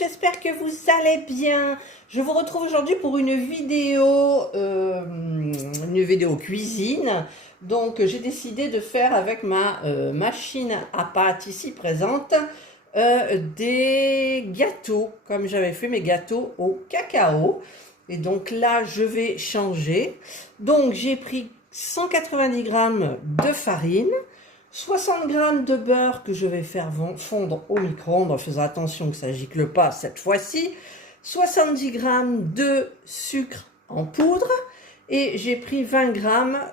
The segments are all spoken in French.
j'espère que vous allez bien. Je vous retrouve aujourd'hui pour une vidéo cuisine. Donc j'ai décidé de faire avec ma machine à pâte ici présente des gâteaux, comme j'avais fait mes gâteaux au cacao. Et donc là je vais changer. Donc j'ai pris 190 g de farine, 60 g de beurre que je vais faire fondre au micro-ondes en faisant attention que ça ne gicle pas cette fois-ci, 70 g de sucre en poudre et j'ai pris 20 g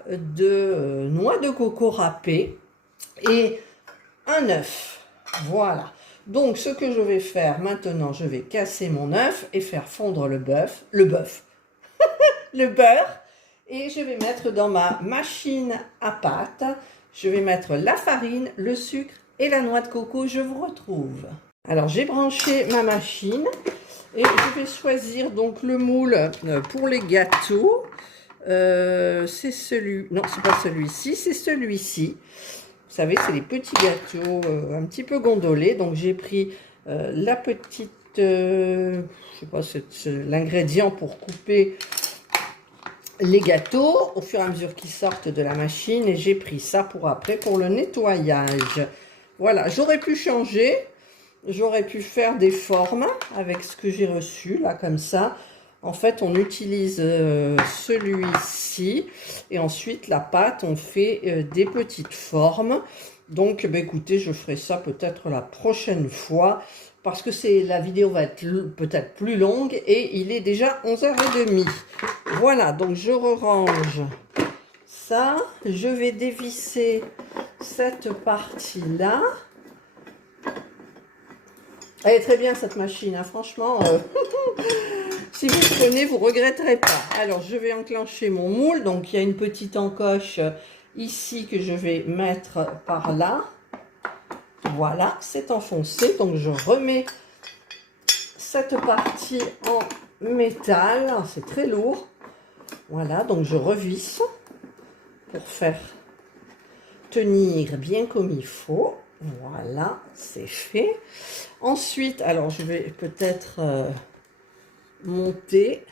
de noix de coco râpée et un œuf. Voilà. Donc ce que je vais faire maintenant, je vais casser mon œuf et faire fondre le beurre et je vais mettre dans ma machine à pâte. Je vais mettre la farine, le sucre et la noix de coco. Je vous retrouve. Alors, j'ai branché ma machine et je vais choisir donc le moule pour les gâteaux. C'est celui... Non, c'est pas celui-ci, c'est celui-ci. Vous savez, c'est les petits gâteaux un petit peu gondolés. Donc, j'ai pris la petite... je sais pas, l'ingrédient pour couper les gâteaux au fur et à mesure qu'ils sortent de la machine, et j'ai pris ça pour après pour le nettoyage. Voilà, j'aurais pu changer, j'aurais pu faire des formes avec ce que j'ai reçu là comme ça. En fait, on utilise celui-ci et ensuite la pâte, on fait des petites formes. Donc, bah, écoutez, je ferai ça peut-être la prochaine fois parce que la vidéo va être peut-être plus longue et il est déjà 11h30. Voilà, donc je range ça. Je vais dévisser cette partie-là. Elle est très bien cette machine, hein, franchement. Si vous prenez, vous ne regretterez pas. Alors, je vais enclencher mon moule. Donc, il y a une petite encoche ici que je vais mettre par là. Voilà, c'est enfoncé. Donc, je remets cette partie en métal. C'est très lourd. Voilà, donc je revisse pour faire tenir bien comme il faut. Voilà, c'est fait. Ensuite, alors, je vais peut-être monter.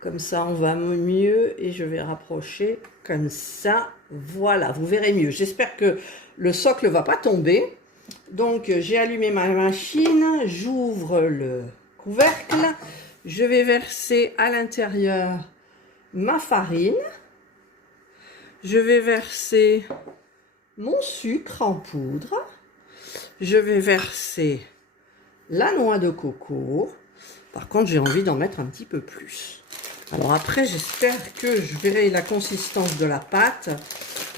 Comme ça, on va mieux et je vais rapprocher comme ça. Voilà, vous verrez mieux. J'espère que le socle ne va pas tomber. Donc, j'ai allumé ma machine. J'ouvre le couvercle. Je vais verser à l'intérieur ma farine. Je vais verser mon sucre en poudre. Je vais verser la noix de coco. Par contre, j'ai envie d'en mettre un petit peu plus. Alors après, j'espère que je verrai la consistance de la pâte,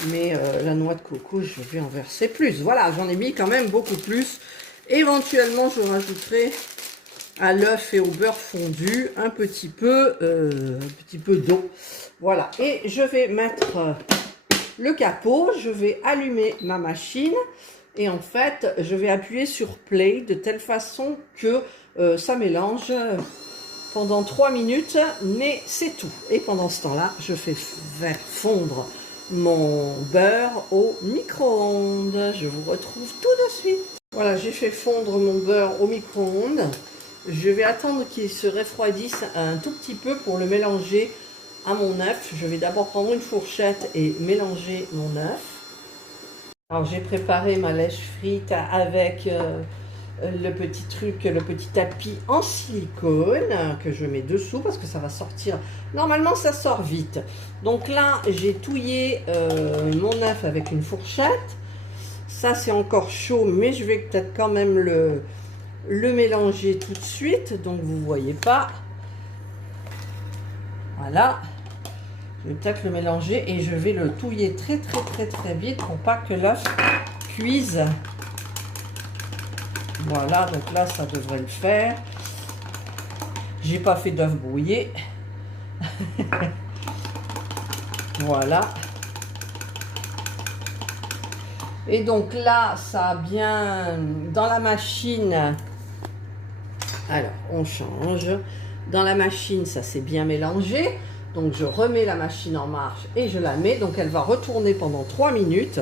mais la noix de coco, je vais en verser plus. Voilà, j'en ai mis quand même beaucoup plus. Éventuellement, je rajouterai à l'œuf et au beurre fondu un petit peu d'eau. Voilà, et je vais mettre le capot, je vais allumer ma machine et en fait, je vais appuyer sur play de telle façon que ça mélange pendant 3 minutes, mais c'est tout. Et pendant ce temps-là, je fais faire fondre mon beurre au micro-ondes. Je vous retrouve tout de suite. Voilà, j'ai fait fondre mon beurre au micro-ondes. Je vais attendre qu'il se refroidisse un tout petit peu pour le mélanger à mon œuf. Je vais d'abord prendre une fourchette et mélanger mon œuf. Alors, j'ai préparé ma lèche frite avec le petit tapis en silicone que je mets dessous parce que ça va sortir. Normalement, ça sort vite. Donc là, j'ai touillé mon œuf avec une fourchette. Ça, c'est encore chaud, mais je vais peut-être quand même le mélanger tout de suite. Donc, vous ne voyez pas. Voilà. Je vais peut-être le mélanger et je vais le touiller très vite pour pas que l'œuf cuise. Voilà, donc là, ça devrait le faire. J'ai pas fait d'œuf brouillé. Voilà. Et donc là, ça a bien... Dans la machine... Alors, on change. Dans la machine, ça s'est bien mélangé. Donc, je remets la machine en marche et je la mets. Donc, elle va retourner pendant 3 minutes.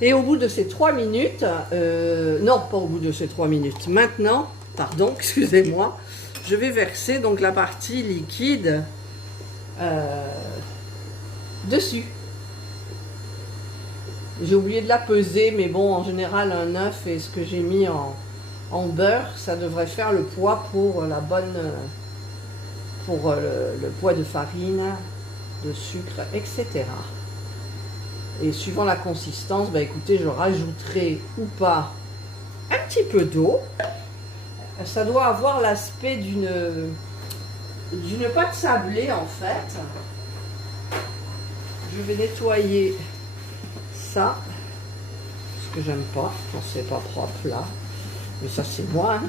Et au bout de ces 3 minutes, non, pas au bout de ces 3 minutes. Maintenant, pardon, excusez-moi, je vais verser donc la partie liquide dessus. J'ai oublié de la peser, mais bon, en général, un œuf et ce que j'ai mis en beurre, ça devrait faire le poids pour la bonne, pour le poids de farine, de sucre, etc. Et suivant la consistance, bah écoutez, je rajouterai ou pas un petit peu d'eau. Ça doit avoir l'aspect d'une pâte sablée en fait. Je vais nettoyer ça, parce que j'aime pas quand c'est pas propre là. Mais ça c'est moi. Hein.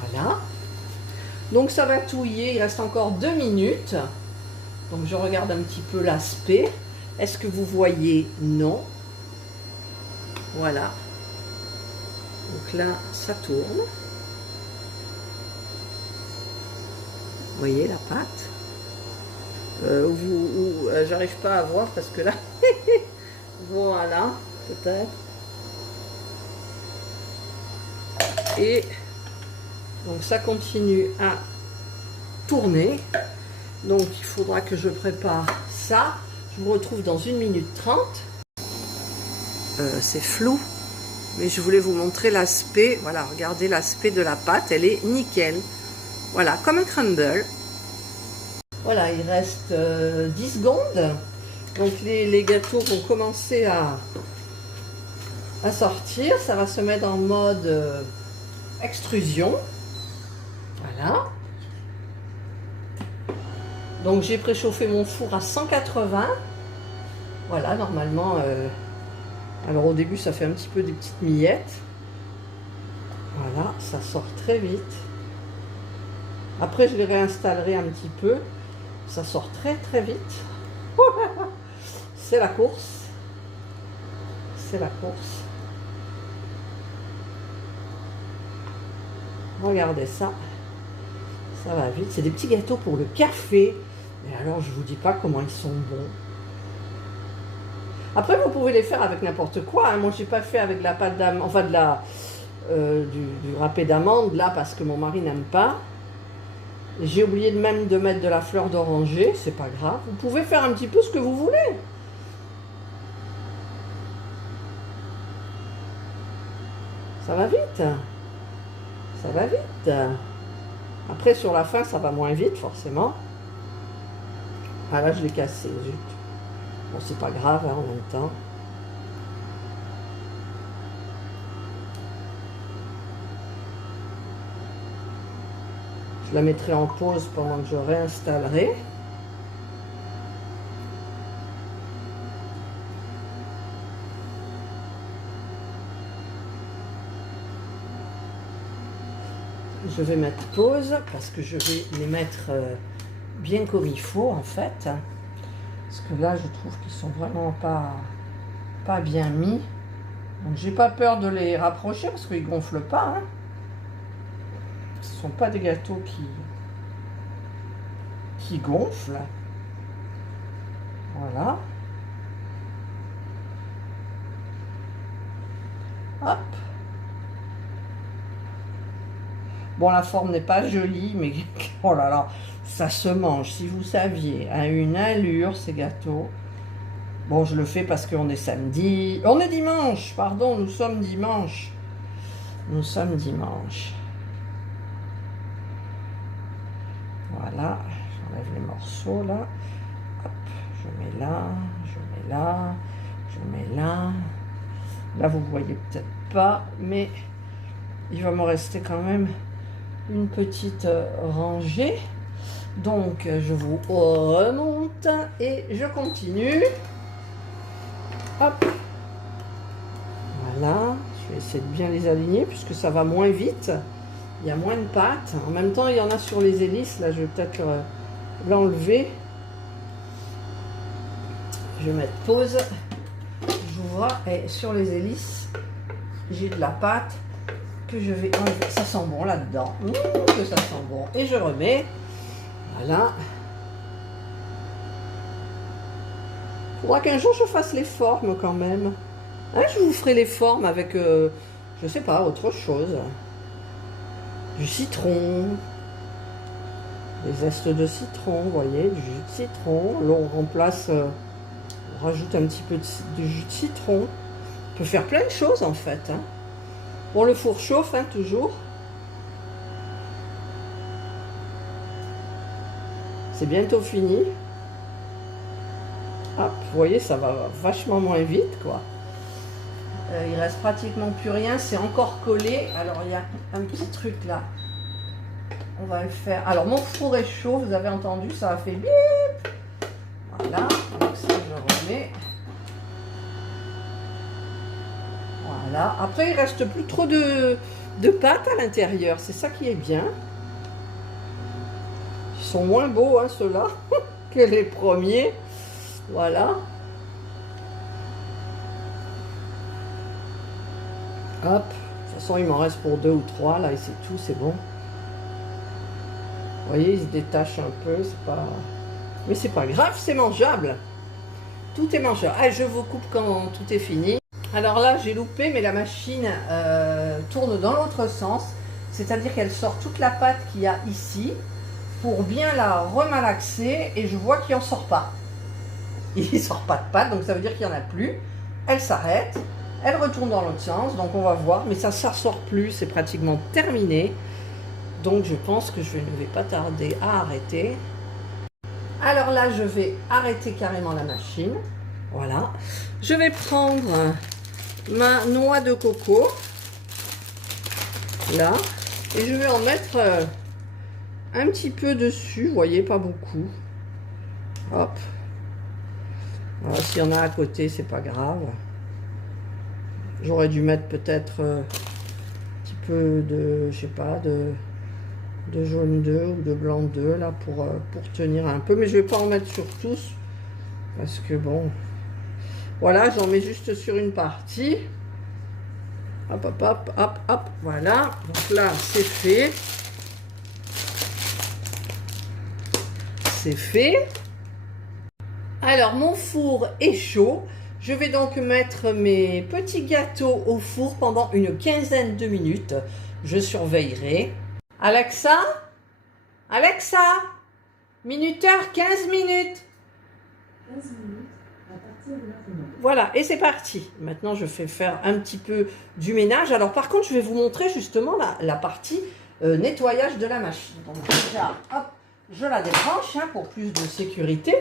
Voilà. Donc ça va touiller, il reste encore 2 minutes. Donc je regarde un petit peu l'aspect. Est-ce que vous voyez? Non. Voilà. Donc là, ça tourne. Vous voyez la pâte? J'arrive pas à voir parce que là, voilà, peut-être. Et donc ça continue à tourner. Donc il faudra que je prépare ça. Je vous retrouve dans 1 minute 30. C'est flou, mais je voulais vous montrer l'aspect. Voilà, regardez l'aspect de la pâte, elle est nickel. Voilà, comme un crumble. Voilà, il reste 10 secondes. Donc les gâteaux vont commencer à sortir. Ça va se mettre en mode extrusion. Voilà. Donc j'ai préchauffé mon four à 180. Voilà, normalement, alors au début ça fait un petit peu des petites miettes. Voilà, ça sort très vite. Après je les réinstallerai un petit peu. Ça sort très très vite. C'est la course. C'est la course. Regardez ça. Ça va vite. C'est des petits gâteaux pour le café. Et alors je vous dis pas comment ils sont bons. Après vous pouvez les faire avec n'importe quoi. Hein. Moi j'ai pas fait avec de la pâte d'amande, enfin de la du râpé d'amande là parce que mon mari n'aime pas. J'ai oublié même de mettre de la fleur d'oranger, c'est pas grave. Vous pouvez faire un petit peu ce que vous voulez. Ça va vite. Ça va vite. Après sur la fin ça va moins vite forcément. Ah là je l'ai cassé, zut. Bon c'est pas grave hein, en même temps. Je la mettrai en pause pendant que je réinstallerai. Je vais mettre pause parce que je vais les mettre bien comme il faut en fait. Parce que là je trouve qu'ils sont vraiment pas bien mis. Donc j'ai pas peur de les rapprocher parce qu'ils gonflent pas. Hein. Ce ne sont pas des gâteaux qui gonflent. Voilà. Hop. Bon, la forme n'est pas jolie, mais oh là là, ça se mange. Si vous saviez, à une allure, ces gâteaux. Bon, je le fais parce qu'on est samedi. On est dimanche, pardon, nous sommes dimanche. Nous sommes dimanche. Voilà, j'enlève les morceaux là. Hop, je mets là, je mets là, je mets là. Là, vous voyez peut-être pas, mais il va me rester quand même une petite rangée. Donc, je vous remonte et je continue. Hop. Voilà, je vais essayer de bien les aligner puisque ça va moins vite. Il y a moins de pâte. En même temps, il y en a sur les hélices. Là, je vais peut-être l'enlever. Je vais mettre pause. J'ouvre et sur les hélices, j'ai de la pâte que je vais enlever. Ça sent bon là-dedans. Que ça sent bon. Et je remets. Voilà. Il faudra qu'un jour je fasse les formes quand même. Hein, je vous ferai les formes avec, je sais pas, autre chose. du citron, des zestes de citron, vous voyez, du jus de citron. Là, on remplace, on rajoute un petit peu du jus de citron. On peut faire plein de choses en fait. Hein. Bon, le four chauffe, hein, toujours. C'est bientôt fini. Hop, vous voyez, ça va vachement moins vite, quoi. Il reste pratiquement plus rien, c'est encore collé. Alors, il y a un petit truc là. On va le faire. Alors, mon four est chaud, vous avez entendu, ça a fait bip. Voilà, donc ça, je remets. Voilà. Après, il reste plus trop de pâte à l'intérieur. C'est ça qui est bien. Ils sont moins beaux, hein, ceux-là, que les premiers. Voilà. Hop. De toute façon, il m'en reste pour 2 ou 3, là, et c'est tout, c'est bon. Vous voyez, il se détache un peu, c'est pas... Mais c'est pas grave, c'est mangeable. Tout est mangeable. Ah, je vous coupe quand tout est fini. Alors là, j'ai loupé, mais la machine tourne dans l'autre sens. C'est-à-dire qu'elle sort toute la pâte qu'il y a ici pour bien la remalaxer, et je vois qu'il n'en sort pas. Il ne sort pas de pâte, donc ça veut dire qu'il n'y en a plus. Elle s'arrête, elle retourne dans l'autre sens, donc on va voir. Mais ça ne ressort plus, c'est pratiquement terminé. Donc je pense que je ne vais pas tarder à arrêter. Alors là, je vais arrêter carrément la machine. Voilà. Je vais prendre ma noix de coco. Là. Et je vais en mettre un petit peu dessus. Vous voyez, pas beaucoup. Hop. S'il y en a à côté, c'est pas grave. J'aurais dû mettre peut-être un petit peu de, je sais pas, de jaune d'œuf ou de blanc d'œuf là pour tenir un peu. Mais je vais pas en mettre sur tous parce que bon. Voilà, j'en mets juste sur une partie. Hop, hop, hop, hop, hop. Voilà. Donc là, c'est fait. C'est fait. Alors, mon four est chaud. Je vais donc mettre mes petits gâteaux au four pendant une quinzaine de minutes. Je surveillerai. Alexa? Alexa? Minuteur, 15 minutes. 15 minutes à partir de maintenant. Voilà, et c'est parti. Maintenant, je fais faire un petit peu du ménage. Alors, par contre, je vais vous montrer justement la partie nettoyage de la machine. Donc, déjà, hop, je la débranche hein, pour plus de sécurité.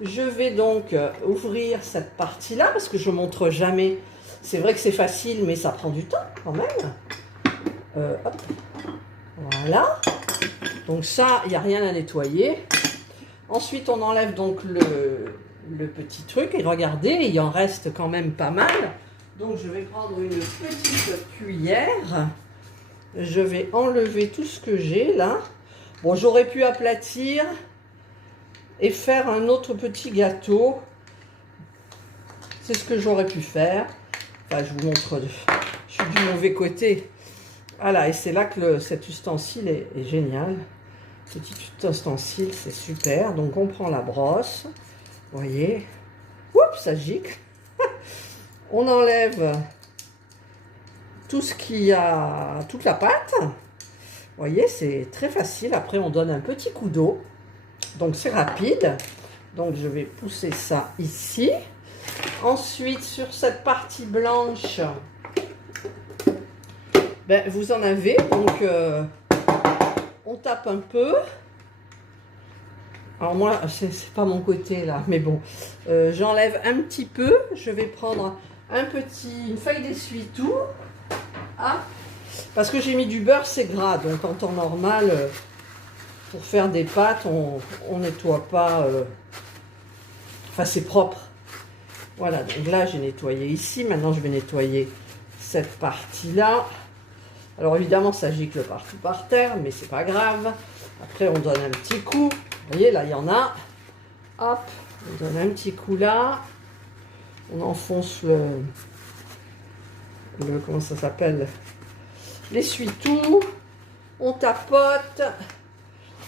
Je vais donc ouvrir cette partie-là parce que je ne montre jamais. C'est vrai que c'est facile, mais ça prend du temps quand même. Hop. Voilà. Donc ça, il n'y a rien à nettoyer. Ensuite, on enlève donc le petit truc. Et regardez, il en reste quand même pas mal. Donc, je vais prendre une petite cuillère. Je vais enlever tout ce que j'ai là. Bon, j'aurais pu aplatir et faire un autre petit gâteau. C'est ce que j'aurais pu faire. Enfin, je vous montre. Je suis du mauvais côté. Voilà, et c'est là que cet ustensile est génial. Petit ustensile, c'est super. Donc, on prend la brosse. Vous voyez. Oups, ça gicle. On enlève tout ce qu'il y a, toute la pâte. Vous voyez, c'est très facile. Après, on donne un petit coup d'eau. Donc, c'est rapide. Donc, je vais pousser ça ici. Ensuite, sur cette partie blanche, ben, vous en avez. Donc, on tape un peu. Alors, moi, c'est pas mon côté, là. Mais bon, j'enlève un petit peu. Je vais prendre une feuille d'essuie-tout. Ah, parce que j'ai mis du beurre, c'est gras. Donc, en temps normal, pour faire des pâtes, on nettoie pas. Enfin, c'est propre. Voilà, donc là, j'ai nettoyé ici. Maintenant, je vais nettoyer cette partie-là. Alors, évidemment, ça gicle partout par terre, mais c'est pas grave. Après, on donne un petit coup. Vous voyez, là, il y en a. Hop, on donne un petit coup là. On enfonce comment ça s'appelle? L'essuie-tout. On tapote.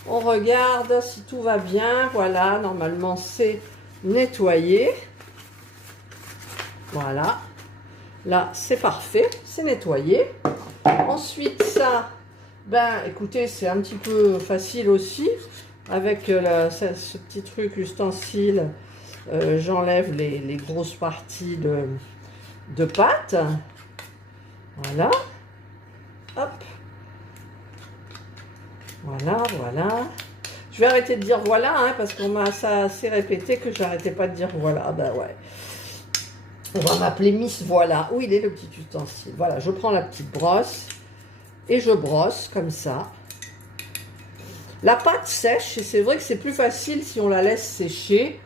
On regarde si tout va bien. Voilà, normalement, c'est nettoyé. Voilà. Là, c'est parfait. C'est nettoyé. Ensuite, ça, Ben, écoutez, c'est un petit peu facile aussi. Avec ce petit truc, ustensile, j'enlève les grosses parties de pâte. Voilà. Hop. Voilà, voilà. Je vais arrêter de dire voilà, hein, parce qu'on m'a ça assez répété que j'arrêtais pas de dire voilà. Ben ouais. On va m'appeler Miss Voilà. Où il est le petit ustensile? Voilà, je prends la petite brosse et je brosse comme ça. La pâte sèche, et c'est vrai que c'est plus facile si on la laisse sécher.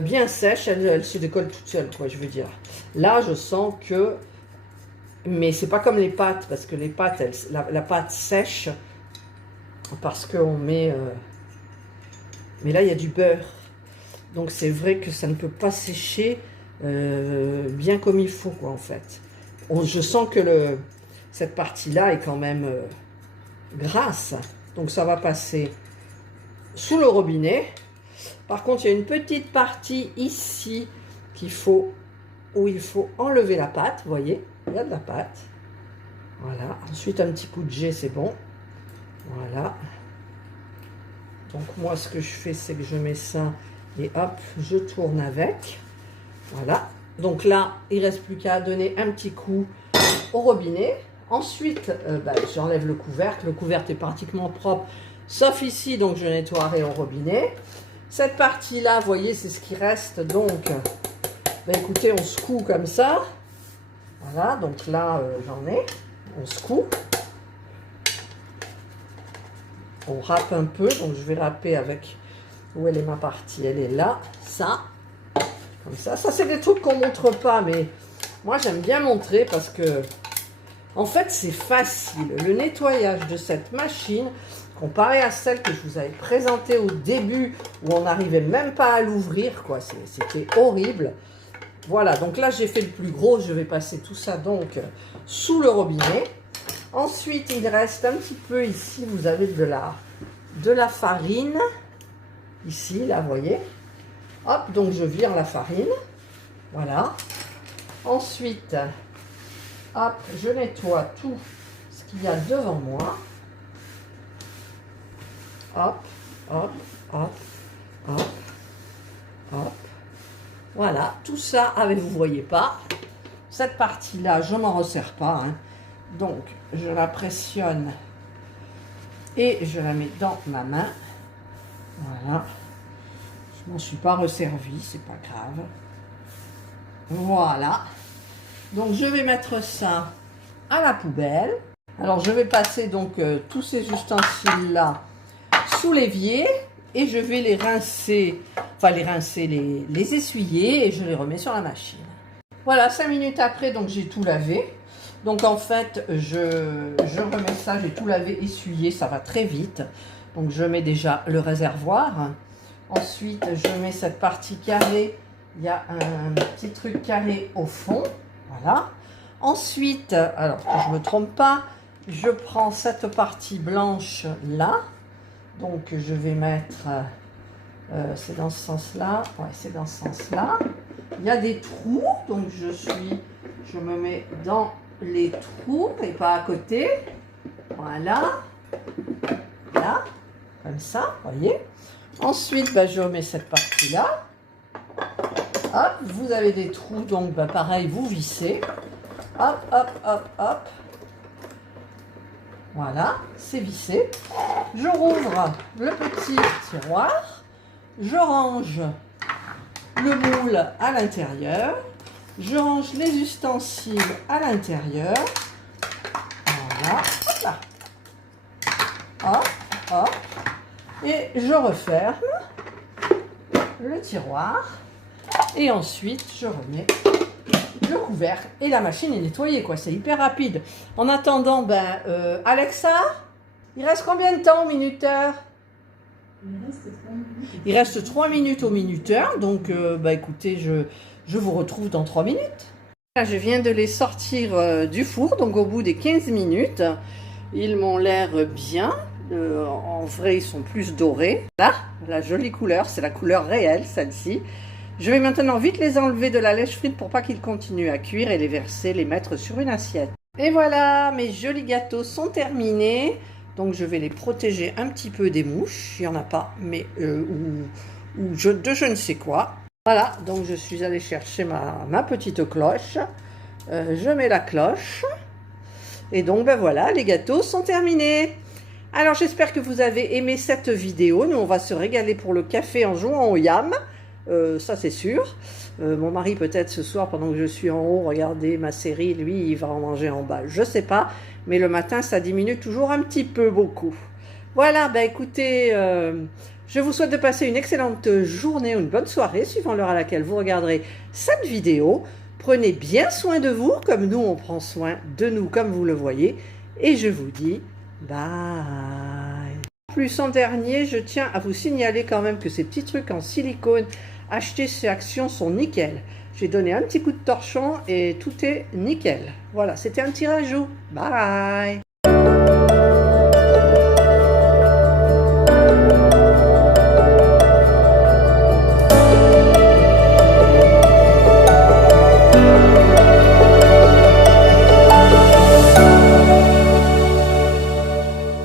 Bien sèche, elle se décolle toute seule, quoi, je veux dire. Là, je sens que... Mais c'est pas comme les pâtes, parce que les pâtes, la pâte sèche, parce qu'on met... Mais là, il y a du beurre. Donc, c'est vrai que ça ne peut pas sécher bien comme il faut, quoi, en fait. Je sens que cette partie-là est quand même grasse. Donc, ça va passer sous le robinet. Par contre, il y a une petite partie ici où il faut enlever la pâte. Vous voyez, il y a de la pâte. Voilà. Ensuite, un petit coup de jet, c'est bon. Voilà. Donc, moi, ce que je fais, c'est que je mets ça et hop, je tourne avec. Voilà. Donc là, il ne reste plus qu'à donner un petit coup au robinet. Ensuite, j'enlève le couvercle. Le couvercle est pratiquement propre, sauf ici, donc je nettoierai au robinet. Cette partie-là, vous voyez, c'est ce qui reste. Donc, écoutez, on secoue comme ça. Voilà, donc là, j'en ai. On secoue. On râpe un peu. Donc, je vais râper avec... Où elle est ma partie? Elle est là. Ça. Comme ça. Ça, c'est des trucs qu'on ne montre pas, mais moi, j'aime bien montrer parce que... En fait, c'est facile. Le nettoyage de cette machine, comparé à celle que je vous avais présentée au début, où on n'arrivait même pas à l'ouvrir, quoi. C'était horrible. Voilà, donc là, j'ai fait le plus gros. Je vais passer tout ça, donc, sous le robinet. Ensuite, il reste un petit peu ici, vous avez de la farine. Ici, là, vous voyez. Hop, donc je vire la farine. Voilà. Ensuite... Hop, je nettoie tout ce qu'il y a devant moi. Hop, hop, hop, hop, hop. Voilà, tout ça, vous ne voyez pas. Cette partie-là, je ne m'en resserre pas. Hein. Donc, je la pressionne et je la mets dans ma main. Voilà. Je ne m'en suis pas resservi, c'est pas grave. Voilà. Donc, je vais mettre ça à la poubelle. Alors, je vais passer donc tous ces ustensiles-là sous l'évier et je vais les rincer, les essuyer et je les remets sur la machine. Voilà, 5 minutes après, donc j'ai tout lavé. Donc, en fait, je remets ça, j'ai tout lavé, essuyé, ça va très vite. Donc, je mets déjà le réservoir. Ensuite, je mets cette partie carrée. Il y a un petit truc carré au fond. Voilà. Ensuite, alors que je ne me trompe pas, je prends cette partie blanche là. Donc, je vais mettre, c'est dans ce sens-là. Ouais, c'est dans ce sens-là. Il y a des trous, donc je me mets dans les trous et pas à côté. Voilà. Là, comme ça, vous voyez. Ensuite, je remets cette partie-là. Hop, vous avez des trous, donc pareil, vous vissez. Hop, hop, hop, hop. Voilà, c'est vissé. Je rouvre le petit tiroir. Je range le moule à l'intérieur. Je range les ustensiles à l'intérieur. Voilà, hop là. Hop, hop. Et je referme le tiroir. Et ensuite, je remets le couvercle et la machine est nettoyée, quoi. C'est hyper rapide. En attendant, Alexa, il reste combien de temps au minuteur? Il reste 3 minutes au minuteur. Donc, écoutez, je vous retrouve dans 3 minutes. Là, je viens de les sortir du four. Donc, au bout des 15 minutes, ils m'ont l'air bien. En vrai, ils sont plus dorés. Là, la jolie couleur, c'est la couleur réelle, celle-ci. Je vais maintenant vite les enlever de la lèche frite pour pas qu'ils continuent à cuire et les verser, les mettre sur une assiette. Et voilà, mes jolis gâteaux sont terminés. Donc je vais les protéger un petit peu des mouches. Il n'y en a pas, mais de je ne sais quoi. Voilà, donc je suis allée chercher ma petite cloche. Je mets la cloche. Et donc ben voilà, les gâteaux sont terminés. Alors j'espère que vous avez aimé cette vidéo. Nous on va se régaler pour le café en jouant au yam. Ça c'est sûr. Mon mari peut-être ce soir pendant que je suis en haut, regarder ma série, lui il va en manger en bas. Je sais pas, mais le matin ça diminue toujours un petit peu beaucoup. Voilà, ben écoutez, je vous souhaite de passer une excellente journée ou une bonne soirée, suivant l'heure à laquelle vous regarderez cette vidéo. Prenez bien soin de vous, comme nous on prend soin de nous, comme vous le voyez. Et je vous dis bye. Plus en dernier, je tiens à vous signaler quand même que ces petits trucs en silicone achetés chez Action sont nickel. J'ai donné un petit coup de torchon et tout est nickel. Voilà, c'était un petit rajout. Bye.